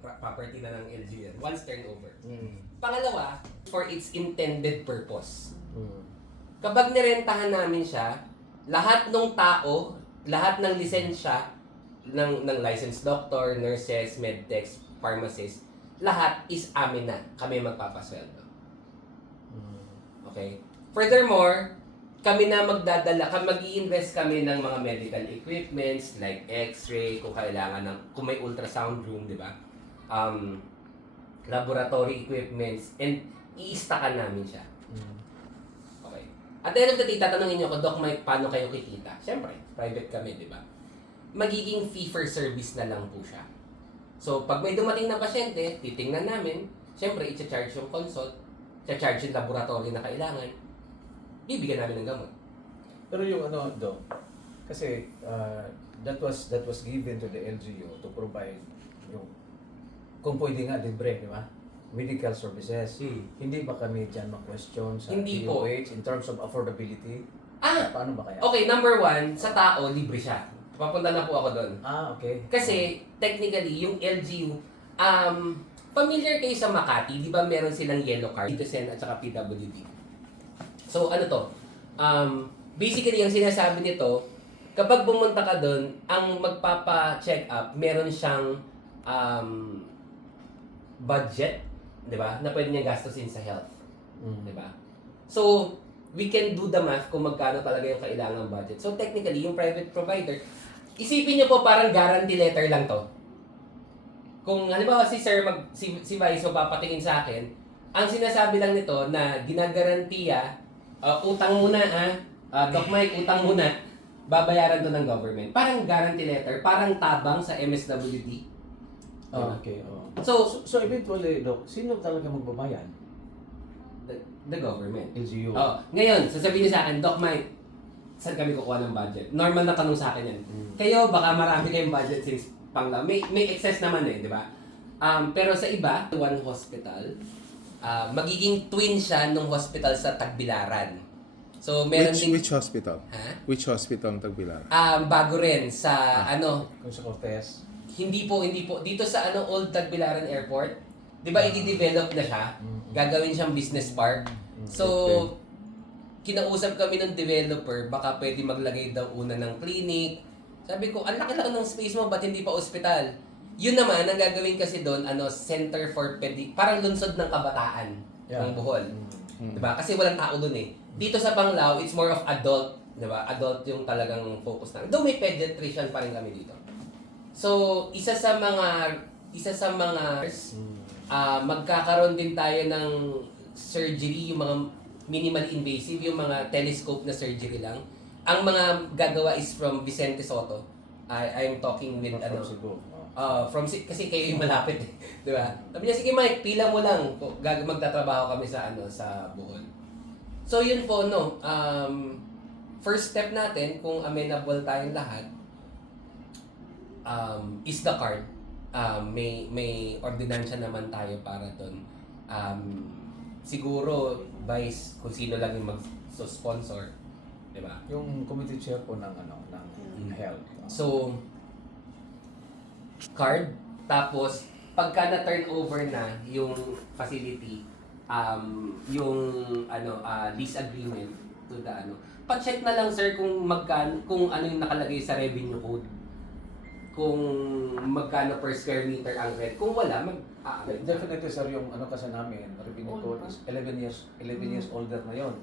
Property na ng LG yan. Once turnover. Pangalawa, for its intended purpose. Kapag nirentahan namin siya, lahat ng tao, lahat ng lisensya ng licensed doctor, nurses, medtechs, pharmacists, lahat is amin na. Kami magpapasweldo. Okay? Furthermore, kami na magdadala, mag-i-invest kami ng mga medical equipments like x-ray, kung kailangan ng, kung may ultrasound room, di ba? Laboratory equipments, and i-stockan namin siya. Okay. At the end of the day, tatanungin niyo ako, Doc, Mike, paano kayo kikita? Siyempre, private kami, di ba? Magiging fee for service na lang po siya. So, pag may dumating na pasyente, titingnan namin, siyempre, i-charge yung consult, i-charge yung laboratory na kailangan, bibigyan namin ng gamot. Pero yung ano, Doc, kasi that was given to the LGU to provide yung, kung pwede nga, libre, di ba? Medical services. Hindi ba kami dyan ma-question sa Hindi po. DOH in terms of affordability? Paano ba kaya? Okay, number one, sa tao, libre siya. Papunta na po ako doon. Okay. Kasi, technically, yung LGU, familiar kayo sa Makati, di ba meron silang yellow card, Citizen at saka PWD. So, ano to? Basically, ang sinasabi nito, kapag pumunta ka doon, ang magpapa-check up, meron siyang budget, di ba? Na pwede niya gastusin sa health. Di ba? So, we can do the math kung magkano talaga yung kailangang budget. So, technically, yung private provider, isipin niyo po parang guarantee letter lang to. Kung halimbawa si Sir, si Vice, papatingin sa akin, ang sinasabi lang nito na ginagarantiya, utang muna Doc Mike, utang muna, babayaran to ng government. Parang guarantee letter, parang tabang sa MSWD. Okay. So eventually, Doc, sino talaga magbabayad? The government. LGU. Ngayon, sasabihin niyo sa akin, Doc Mike, saan kami kukuha ng budget? Normal na tanong sa akin yan. Kayo, baka marami kayong budget since pangla. May excess naman di ba? Pero sa iba, one hospital, magiging twin siya nung hospital sa Tagbilaran. So, meron Which hospital? Ha? Which hospital ng Tagbilaran? Bago rin sa Kung sa Cortez. Hindi po. Dito sa Old Tagbilaran Airport, 'di ba i-develop na siya? Gagawin siyang business park. So, kinausap kami ng developer, baka pwede maglagay daw una ng clinic. Sabi ko, ang laki-laki ng space mo, ba't hindi pa ospital? Yun naman, ang gagawin kasi doon, Center for parang lunsod ng kabataan ng Bohol. Diba? Kasi walang tao doon eh. Dito sa Panglao, it's more of adult, diba? Adult yung talagang focus na. Though may pediatrician pa rin kami dito. So, isa sa mga magkakaroon din tayo ng surgery, yung mga minimally invasive, yung mga telescope na surgery lang. Ang mga gagawa is from Vicente Soto. I'm talking with kasi kayo yung malapit, di ba? Sabi niya, sige Mike, pila mo lang. Magtatrabaho kami sa sa Bohol. So yun po, first step natin, kung amenable tayong lahat, is the card. May ordinansya naman tayo para doon. Siguro, Vice, kung sino lang yung mag-sponsor, di ba? Yung committee chair po ng health. So, card, tapos pagka na-turn over na yung facility, yung lease agreement to the pa-check na lang sir kung magkano, kung ano yung nakalagay sa revenue code. Kung magkano per square meter ang rent. Kung wala, Definitely sir, yung kasi namin, revenue code is 11 years older na yon.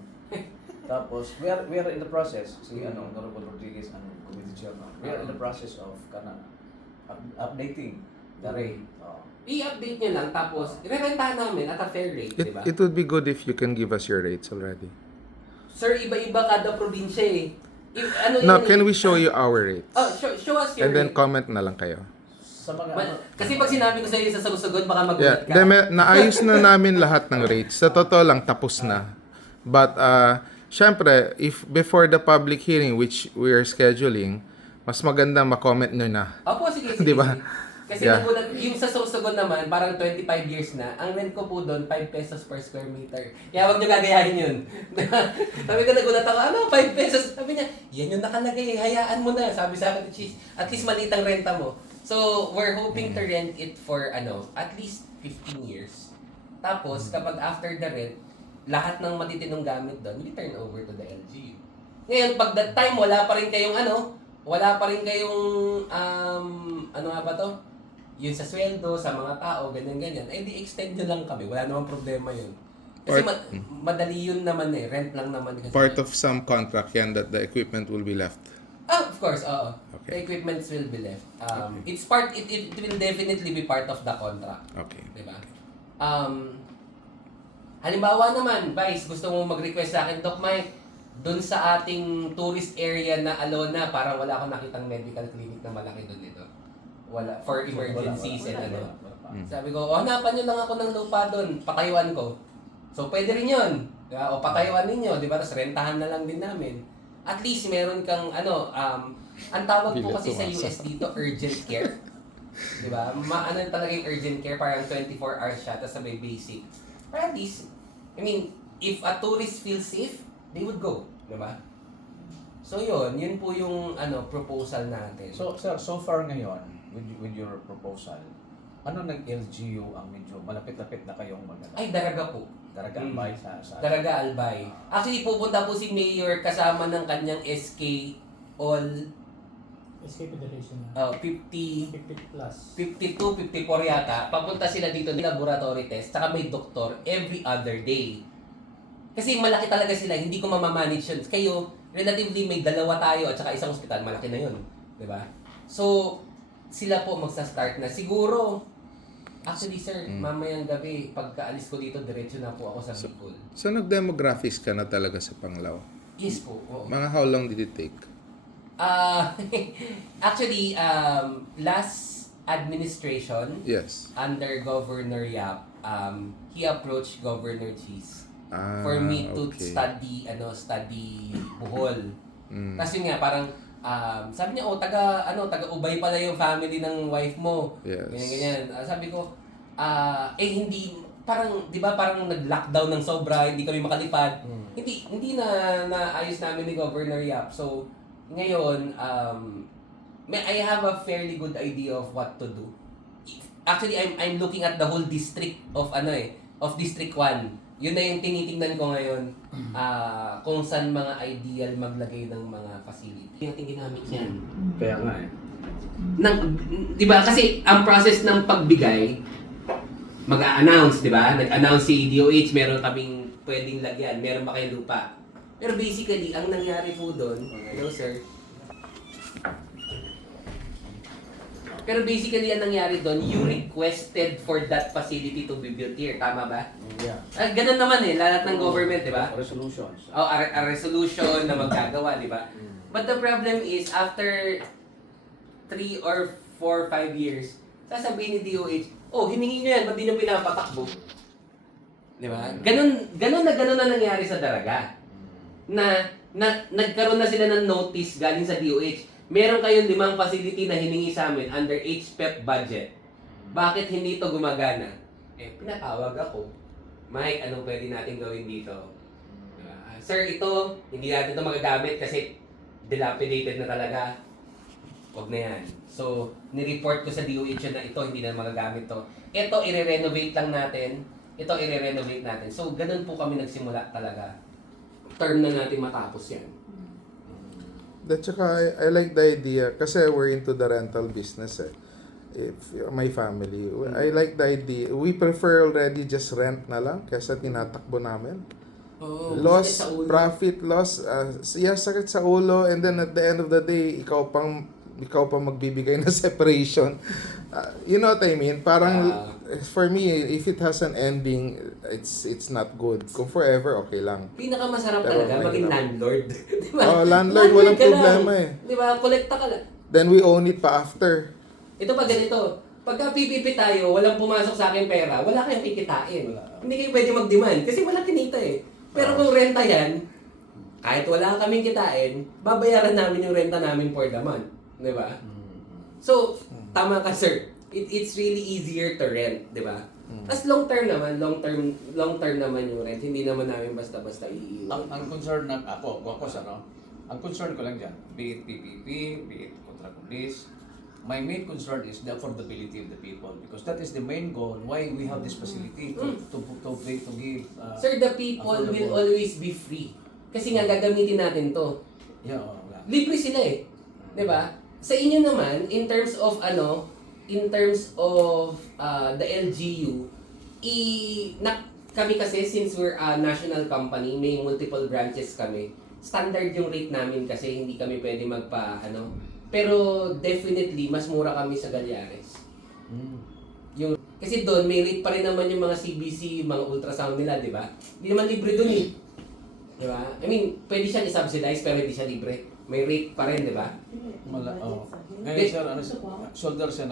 Tapos, we are in the process, Honorable Rodriguez ang committee chairman, we are in the process of updating the rate. I-update nyo lang, tapos irerentahan namin at a fair rate, di ba? It would be good if you can give us your rates already. Sir, iba-iba kada probinsya eh. Can we show you our rates? Show us your And then rate. comment na lang kayo. Sa mga Kasi pag sinabi ko sa iyo sa sagsugod, baka magulat ka. Naayos na namin lahat ng rates. Sa totoo lang, tapos na. But, syempre, if before the public hearing, which we are scheduling, mas maganda ma-comment nyo na. Opo, sige. Diba? Kasi nagulat, yung sa Sorsogon naman, parang 25 years na, ang rent ko po doon, 5 pesos per square meter. Kaya huwag nyo gagayahin yun. Sabi ko, nagulat ako, 5 pesos? Sabi niya, yan yung nakalagay, hayaan mo na. Sabi sa akin, at least maliit ang renta mo. So, we're hoping to rent it for at least 15 years. Tapos, kapag after the rent, lahat ng matitinong gamit doon, we turn over to the LGU. Ngayon, pag that time, wala pa rin kayong ano nga ba to? Yun sa sweldo, sa mga tao, ganyan-ganyan, eh di extend nyo lang kami. Wala namang problema yun. Kasi madali yun naman rent lang naman kasi. Part of some contract yan that the equipment will be left. Of course, oo. Okay. The equipments will be left. Okay. It's part, it will definitely be part of the contract. Okay. Diba? Halimbawa naman, Vice, gusto mo mag-request sa akin, Doc Mike, dun sa ating tourist area na Alona, parang wala akong nakitang medical clinic na malaki dun dito. Wala, for emergencies and ano. Sabi ko, hanapan nyo lang ako ng lupa dun, patayuan ko. So, pwede rin yun. Diba? O patayuan ninyo, di ba? Tapos rentahan na lang din namin. At least meron kang ang tawag po kasi sa US dito, urgent care. Di ba? Ano talaga yung urgent care, parang 24 hours siya, tapos may basic. Or at least, I mean, if a tourist feels safe, they would go. Di ba? So yun po yung proposal natin. So, sir, so far ngayon, with your proposal, ano nag-LGU ang medyo malapit-lapit na kayong Ay, Daraga po. Daraga Albay sa Daraga Albay. Actually, pupunta po si Mayor kasama ng kanyang SK All Federation. 50 plus. 52, 54 yata. Papunta sila dito ng laboratory test, saka may doktor every other day. Kasi malaki talaga sila, hindi ko mamamanage yun. Kayo, relatively may dalawa tayo at saka isang ospital, malaki na yun. Diba? So, sila po magsa-start na. Siguro, actually sir, mamayang gabi, pagkaalis ko dito, diretso na po ako sa Bicol. So nag-demographics ka na talaga sa Panglao? Yes po. Oo. Mga how long did it take? Actually, last administration, Yes. under Governor Yap, he approached Governor Cheese for me to study Bohol. Tapos yun nga, parang sabi niya, taga-Ubay pala yung family ng wife mo. Yes. Ganyan. Sabi ko, hindi, parang, di ba parang nag-lockdown ng sobra, hindi kami makalipad. Hindi na naayos namin ni Governor Yap. So, ngayon, I have a fairly good idea of what to do. Actually, I'm looking at the whole district of of District 1. Yun na yung tinitingnan ko ngayon, kung saan mga ideal maglagay ng mga facility. Yung ating ginamit yan. Kaya nga Di ba? Kasi ang process ng pagbigay, mag-a-announce, di ba? Nag-announce si DOH, meron kaming pwedeng lagyan, meron ba kayong lupa? Pero basically, ang nangyari po doon, hello sir. Pero basically, ang nangyari doon, you requested for that facility to be built here. Tama ba? Yeah. Ganun naman lahat ng government, di ba? Resolutions. A resolution na magagawa, di ba? But the problem is, after 3 or 4, 5 years, sasabihin ni DOH, hiningi nyo yan, ba't di nyo pinapatakbo? Di ba? Ganun na nangyari sa Daraga. Na nagkaroon na sila ng notice galing sa DOH. Meron kayong 5 facility na hiningi sa amin under HPEP budget. Bakit hindi ito gumagana? Pinatawag ako. Mike, anong pwede natin gawin dito? Sir, ito, hindi natin ito magagamit kasi dilapidated na talaga. Huwag na yan. So, nireport ko sa DOH na ito, hindi na magagamit to. Ito, i-renovate lang natin. Ito, i-renovate natin. So, ganun po kami nagsimula talaga. Term na natin matapos yan. That's I like the idea kasi we're into the rental business If my family, I like the idea. We prefer already just rent na lang kaysa tinatakbo namin. Loss, profit, loss. Sakit sa ulo, and then at the end of the day, ikaw pa magbibigay na separation. You know what I mean? Parang for me, if it has an ending, it's not good. Kung forever, okay lang. Pinakamasarap talaga maging landlord. Diba? Landlord, walang problema Diba? Kolekta ka lang. Then we own it pa after. Ito pa ganito. Pagka PPP tayo, walang pumasok sa akin pera, wala kayong kikitain. Hindi kayo pwede mag-demand kasi wala kinita Pero kung renta yan, kahit wala kaming kitain, babayaran namin yung renta namin for the month. Di ba? So, tama ka sir. It's really easier to rent, di ba? As long term naman yung rent. Hindi naman namin basta-basta iiwan. Ang concern ng ako, ang concern ko lang dyan, be it PPP, be it contract lease, my main concern is the affordability of the people because that is the main goal why we have this facility to give Sir, the people will affordable. always be free. Kasi nga gagamitin natin to. yeah, oh, yeah. Libre sila eh. 'Di ba? Sa inyo naman, in terms of the LGU, kami kasi since we're a national company, may multiple branches kami. Standard yung rate namin kasi hindi kami pwede pero definitely mas mura kami sa Galyares. Yung kasi doon may rate pa rin naman yung mga CBC, mga ultrasound nila, 'di ba? Hindi naman libre doon eh. 'Di ba? I mean, pwede siyang i-subsidize pero hindi siya libre. May rate pa rin, 'di ba? Ngayon sir, shoulder siya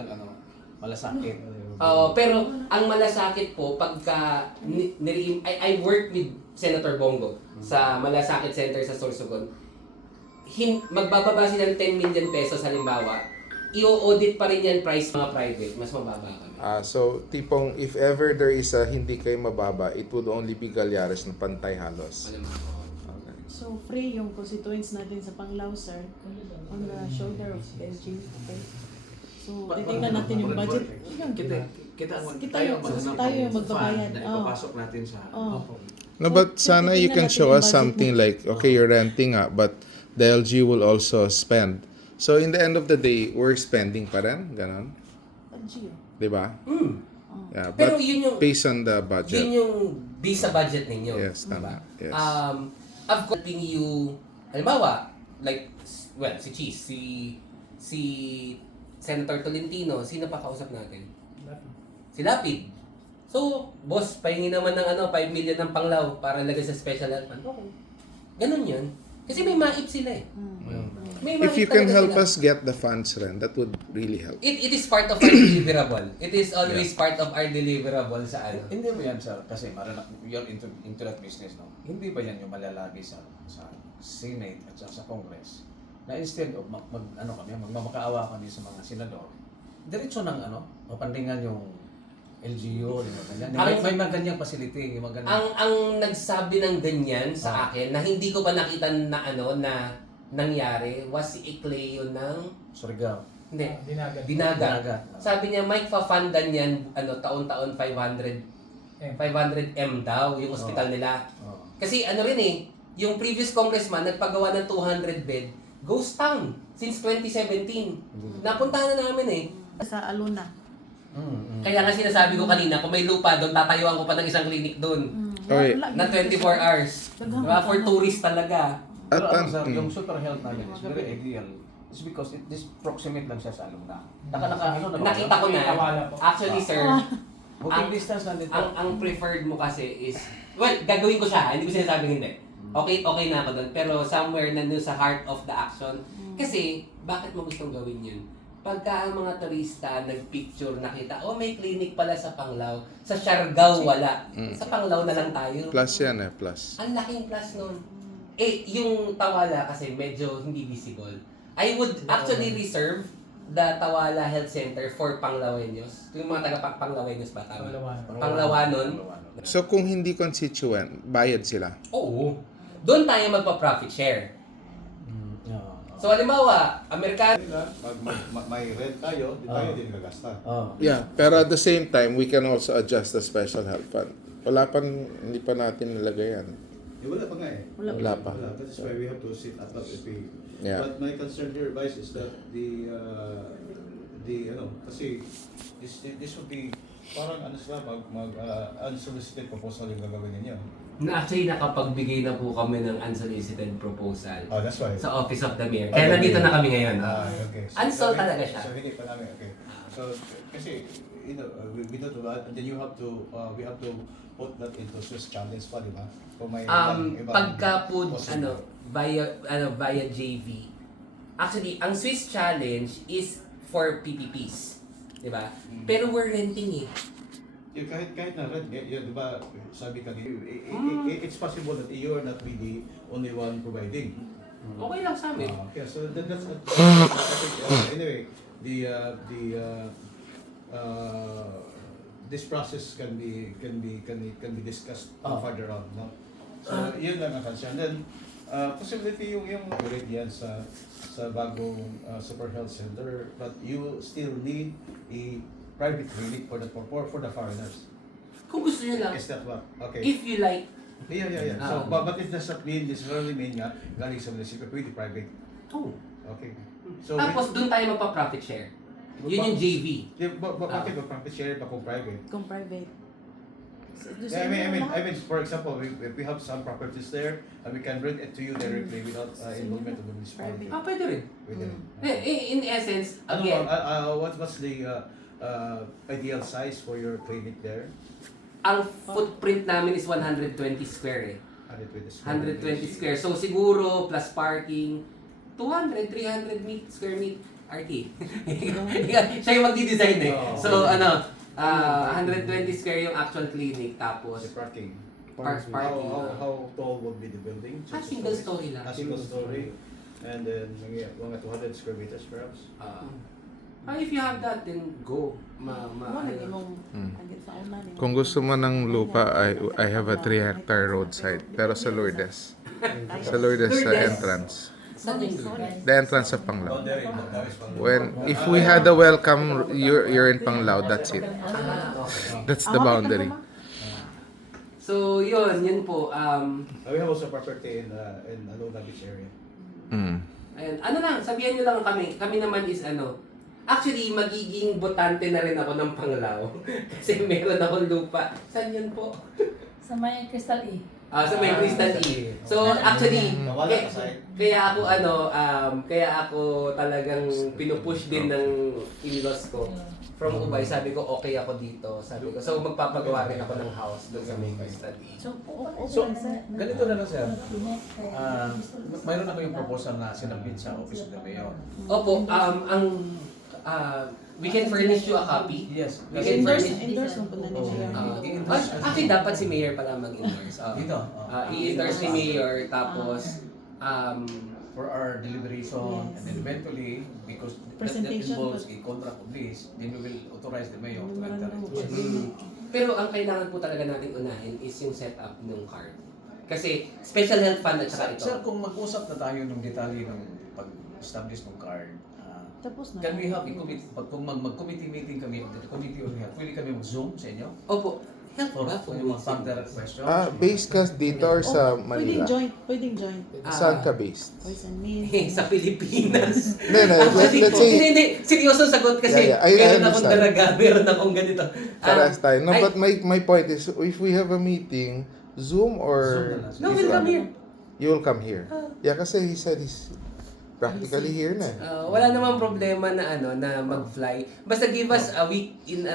malasakit. Pero ang malasakit po pagka I work with Senator Bongo sa Malasakit Center sa Sorsogon. Magbababa sila ng 10 million pesos halimbawa, i-audit pa rin yan price mga private, mas mababa kami. So, tipong if ever there is a hindi kayo mababa, it would only be Galyares na pantay halos. Okay. So, free yung constituents natin sa Panglao, sir, on the shoulder of LG. Okay. So, titingnan natin yung budget. Tayo yung magbabayad. Ipapasok natin sa No, but So, sana you can titingnan show natin us yung something like, okay, you're renting but the LG will also spend. So, in the end of the day, we're spending pa rin, ganon. LG. Di ba? Yeah, Pero but yun yung based on the budget. yun yung base sa budget ninyo. Yes, diba? tama. Yes. Of course, helping you, halimbawa, like, si Cheese, si Senator Tolentino, sino pa kausap natin? Si Lapid. So, boss, pahingi naman ng 5 million ng Panglao para lagay sa special health fund. Okay. Ganun yun. Kasi may maip sila eh. May If maip you can talaga help sila. us get the funds rin, that would really help. It is part of our deliverable. It is always part of our deliverable sa Hindi ba yan, sir? Kasi you're into that business, no? Hindi ba yan yung malalabi sa Senate at sa Congress na instead of magmamakaawa kami sa mga senador, diretso ng mapandingan yung LGU, yung ganyan. May mga ganyang facility, yung mga ganyan. Ang nagsabi ng ganyan sa akin na hindi ko pa nakita na na nangyari was si Ecleo ng Surigao. hindi Dinagat. Dinagat. Sabi niya Mike fa-fundan yan taon-taon 500 M daw yung ospital nila. Oh. Kasi yung previous congressman nagpagawa ng 200 bed ghost town since 2017. Napuntahan na namin eh. Sa Aluna. Kaya nga sinasabi ko kanina, kung may lupa doon, tatayuan ko pa ng isang clinic doon. Okay. Na 24 hours. Diba? For tourist talaga. Pero At sir, yung super health namin is very ideal. It's because this proximate lang siya sa alumna. Nakita ko na. Actually, sir, Walking distance na dito. ang preferred mo kasi is, well, gagawin ko siya. Hindi ko sinasabing hindi. Okay na ako doon. Pero somewhere na doon sa heart of the action. Kasi, bakit mo gustong gawin yun? Pagka ang mga turista nagpicture, nakita, may clinic pala sa Panglao. Sa Siargao, wala. Sa Panglao na lang tayo. Plus yan plus. Ang laking plus nun. Yung Tawala kasi medyo hindi visible. I would actually reserve the Tawala Health Center for Panglaweños. Yung mga taga-Panglaweños ba? Tama? Panglawanon. So, kung hindi constituent, bayad sila. Oo. Doon tayo magpa-profit share. So, halimbawa, Amerikano. May rent tayo, di tayo din gagasta. Yeah, pero at the same time, we can also adjust the special health fund. Hindi pa natin nilagay yan. Wala pa nga eh. Wala pa. That is why we have to sit at up if we... Yeah. But my concern here, Vice, is that kasi this would be parang unsolicited proposal yung gagawin ninyo. Actually, nakapagbigay na po kami ng unsolicited proposal Oh, that's why. sa Office of the Mayor. Kaya nandito na kami ngayon. Okay. Unsold talaga siya. So, hindi pa namin, okay. So, kasi, we don't do that, and then we have to put that into Swiss challenge pa, di ba? Kung may ibang Pagka po, possible. via JV, actually, ang Swiss Challenge is for PPPs. Di ba? Pero we're renting eh. Yung kahit na rent, di ba, sabi kanina, it's possible that you are not really the only one providing. Okay lang sa amin. Okay, so that's I think, anyway, this process can be discussed further on, no? So yun lang ang concern. Then possibility yung rate yan sa bagong super health center, but you still need a private clinic for the foreigners. Kung gusto nyo lang, Is that what? Okay. if you like, Yeah. So, but it does not mean necessarily mean nga galing sa municipal, pwede private. oh. Okay. So, Tapos doon tayo magpa-profit share. Yun yung JV. bakit ba profit share pa kung private? Kung private. Yeah, I mean, for example, if we have some properties there, and we can rent it to you directly without involvement of the municipality. Pwede rin. Pwede rin. In essence, Ano again, what's the ideal size for your clinic there? ang footprint namin is 120 square eh. 120 120 square. So siguro plus parking, 200, 300 square meter RT. Siya yung magdi-design eh. Oh, So 120 square yung actual clinic tapos Sa parking. parking. How tall would be the building? Single story lang. Single story. And then mga 200 square meters perhaps. If you have that, then go. Ano lagi mong agad sa una ni. Kung gusto mo ng lupa, I have a 3-hectare roadside. Pero sa Lourdes. Sa Lourdes, sa Lourdes. entrance. Saan yung Lourdes? The entrance sa Panglao. Boundary. If we had a welcome, you're in Panglao, that's it. Okay. That's the boundary. So yun po. We have also property in Alona Beach area. Mm. Ayun, ano lang, sabihan nyo lang kami. Kami naman is actually, magiging botante na rin ako ng Panglao. Kasi meron akong lupa. Saan yun po? Sa may Crystal E. Sa may Crystal E. So, actually, kaya ako talagang pinupush din ng in-laws ko. From Ubay, sabi ko, okay ako dito. Sabi ko, so magpapagawa rin ako ng house doon sa may Crystal E. So, So, ganito na lang sir. Mayroon ako yung proposal na sinabit sa Office of the Mayor. Opo, we can furnish you a copy. Yes. We can furnish. endorse mo po na niya. Actually, dapat si Mayor pala mag-endorse. Dito. I-endorse si Mayor, tapos, For our deliberation, and then eventually, because that Presentation involves po. a contract of lease, then we will authorize the mayor to enter Memorandum into of it. pero ang kailangan po talaga natin unahin is yung setup ng card. Kasi special health fund at saka ito. Sir, kung mag-usap na tayo ng detalye ng pag-establish ng card, Tapos na. can we have a committee, kung mag-committee meeting kami, the committee on health, pwede kami mag-zoom sa inyo? Opo, health For ba po? yung mga direct questions? Based ka dito or sa Manila? Pwedeng joint. Saan ka based? Boys and men. Sa Pilipinas. No, Actually let's po, say, hindi. Seryoso sagot kasi Yeah, I meron akong understand. dalaga, meron akong ganito. parehas tayo. No, ay- but my point is, if we have a meeting, Zoom or... Zoom na lang. No, we'll come here. You will come here. Yeah, kasi he said he's practically here na. Wala namang problema na na mag-fly. Basta give us a week in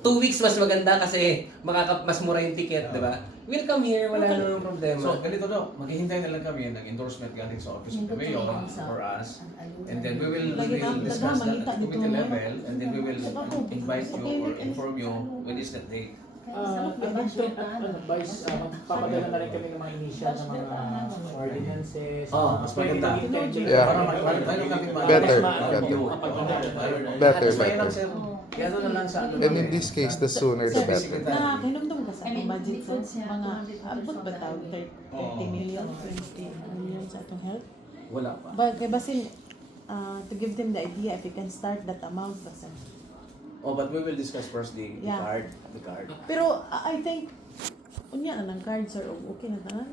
2 weeks mas maganda kasi mas mura yung ticket, di ba? We'll come here, wala namang problema. So, ganito daw, maghihintay na lang kami ng endorsement galing sa Office of the Mayor for us. And then we will discuss that at committee level, and then we will invite you or inform you when is that date. Vice, papadala na rin kami ng mga initial na mga ordinances. Mas maganda. Yeah. Para mayroon kami Better. Better. Mas mainam, sir. Kaya ano na lang sa ano. And in this case, the sooner the better. Kinumdum ka sa atong budget sa mga abot ba tawag 30 million, 20 million sa atong health? Wala pa. But kay basin to give them the idea if you can start that amount basta. Oh, but we will discuss first the Yeah. card. Pero I think unya na ng card sir, okay na tanan?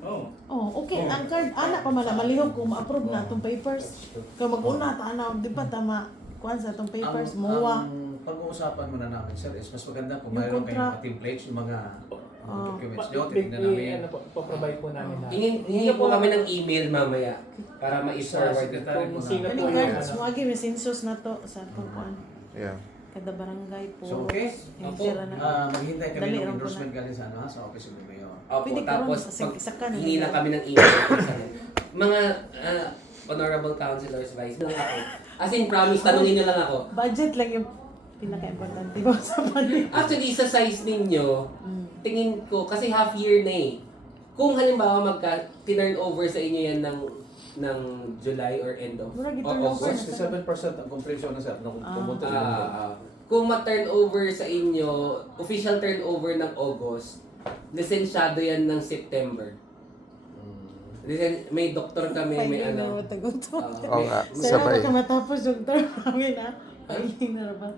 Okay, ang card ana pa man malihog kung ma-approve na atong papers. Kaya mag-una ta ana di ba tama kuan sa atong papers mowa. Ang pag-uusapan muna namin, sir, is mas maganda kung Yung mayroon kayong contract. templates, yung mga documents nyo, Ano titignan namin. po, provide po namin na. Hingin po kami ng email mamaya para ma-forward. Secretary po Kung sino namin. po Kani yung cards mo agi may census na to sa atong kuan. Yeah. Kada barangay po. So, okay. Sira na. Maghintay kami Dali, ng ron po endorsement na. galing sa, sa Office of the Mayor. Opo, Pwede ka tapos ron, sa kanan. hingi lang kami ng email. Mga honorable councilors, vice lang ako. As in, promise, tanungin nyo lang ako. Budget lang yung pinaka-importante mo sa budget. Actually, sa size ninyo, tingin ko, kasi half year na eh. Kung halimbawa tinurn over sa inyo yan ng July or end of Mura, or gi-turnover August. 67% ang completion na, sir, nung pumunta nila. Kung ma-turn over sa inyo, official turnover ng August, lisensyado yan ng September. May doktor kami, may Filing na ano. mataguto. Oo nga, Sir, sabay. ako matapos doktor namin ha. Filing na ba?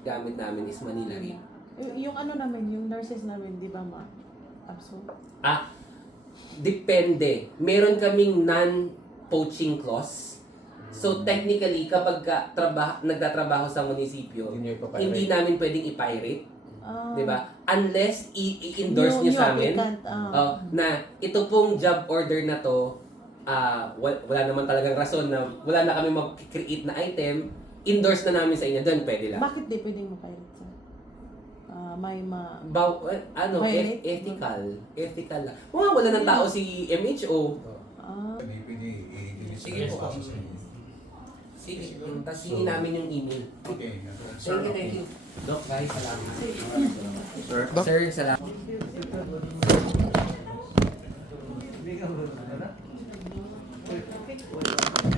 Gamit namin is Manila rin. Yung ano namin, yung nurses namin, di ba ma-absorb? Depende. Meron kaming non-poaching clause. So technically, kapag nagtatrabaho sa munisipyo, Hindi niyo ipapirate. hindi namin pwedeng i-pirate. Ah, 'Di ba? Unless i-endorse new niyo sa amin applicant, na ito pong job order na to, wala naman talagang rason na wala na kami mag-create na item, endorse na namin sa inyo, doon pwede lang. Bakit di pwedeng ma-pirate sa? May Ethical lang. Wala ng tao si MHO. Pwede i-delete Sige po. Sige, tapos hingin namin yung email. Okay. Thank you. Doc, guys, salamat. Doc? Sir, salamat.